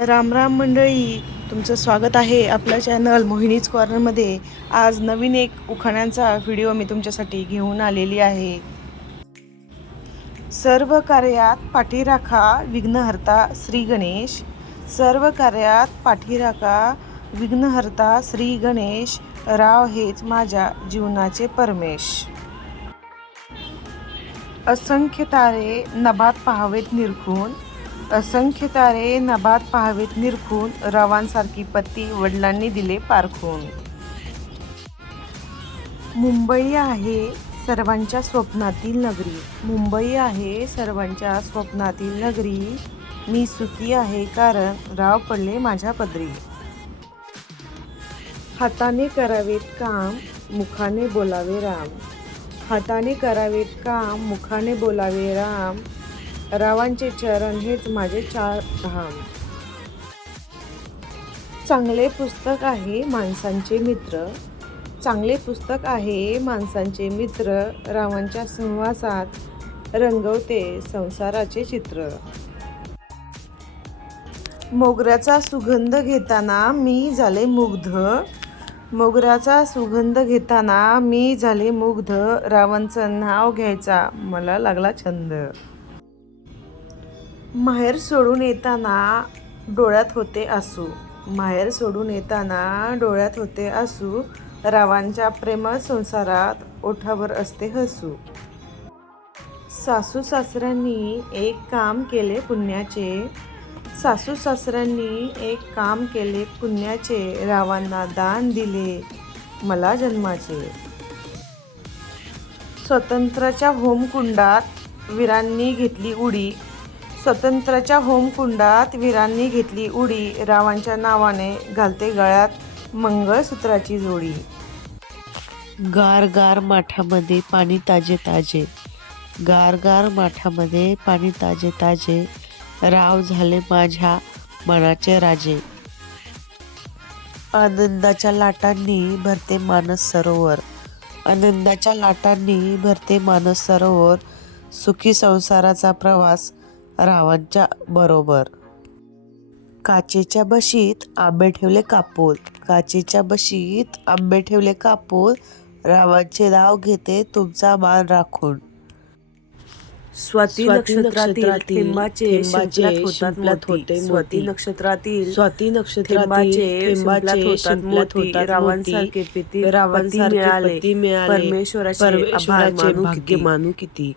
राम राम मंडळी तुमचं स्वागत आहे आपल्या चॅनल मोहिनीज कॉर्नरमध्ये आज नवीन एक उखाण्यांचा व्हिडिओ मी तुमच्यासाठी घेऊन आलेली आहे. सर्व कार्यात पाठीराखा विघ्नहर्ता श्री गणेश. सर्व कार्यात पाठीराखा विघ्नहर्ता श्री गणेश. राव हेच माझ्या जीवनाचे परमेश. असंख्य तारे नभात पाहावेत निरखून. असंख्य तारे नभात पाहावेत निरखून रवांसारखी पत्ती वडिलांनी दिले पारखून. मुंबई आहे सर्वांच्या स्वप्नातील नगरी. मुंबई आहे सर्वांच्या स्वप्नातील नगरी. मी सुखी आहे कारण राव पडले माझ्या पदरी. हाताने करावेत काम मुखाने बोलावे राम. हाताने करावेत काम मुखाने बोलावे राम. रावांचे चरण हेच माझे चार धाम. चांगले पुस्तक आहे माणसांचे मित्र. चांगले पुस्तक आहे माणसांचे मित्र. रावांच्या सहवासात रंगवते संसाराचे चित्र. मोगऱ्याचा सुगंध घेताना मी झाले मुग्ध. मोगऱ्याचा सुगंध घेताना मी झाले मुग्ध. रावणचं नाव घ्यायचा मला लागला छंद. माहेर सोडून येताना डोळ्यात होते आसू. माहेर सोडून येताना डोळ्यात होते आसू. रावांच्या प्रेमळ संसारात ओठावर असते हसू. सासू सासऱ्यांनी एक काम केले पुण्याचे. सासू सासऱ्यांनी एक काम केले पुण्याचे. रावांना दान दिले मला जन्माचे. स्वतंत्राच्या होमकुंडात वीरांनी घेतली उडी. स्वतंत्रच्या होमकुंडात वीरांनी घेतली उडी. रावांच्या नावाने घालते गळ्यात मंगळसूत्राची जोडी. गार गार माठामध्ये पाणी ताजे ताजे. गार गार माठामध्ये पाणी ताजे ताजे. राव झाले माझ्या मनाचे राजे. आनंदाच्या लाटांनी भरते मानस सरोवर. आनंदाच्या लाटांनी भरते मानस सरोवर. सुखी संसाराचा प्रवास रावांच्या बरोबर काचेच्या बशीत आंबे ठेवले कापून काचेच्या बशीत आंबे ठेवले कापून रावांचे नाव घेते तुमचा मान राखून स्वाती नक्षत्रातील नक्षत्रातील. होते स्वाती. नक्षत्रातील स्वाती नक्षत्राचे होतात रावांसारखे रावांसारखे मिळाले. मिळाले परमेश्वराचे भाग्य. मानू किती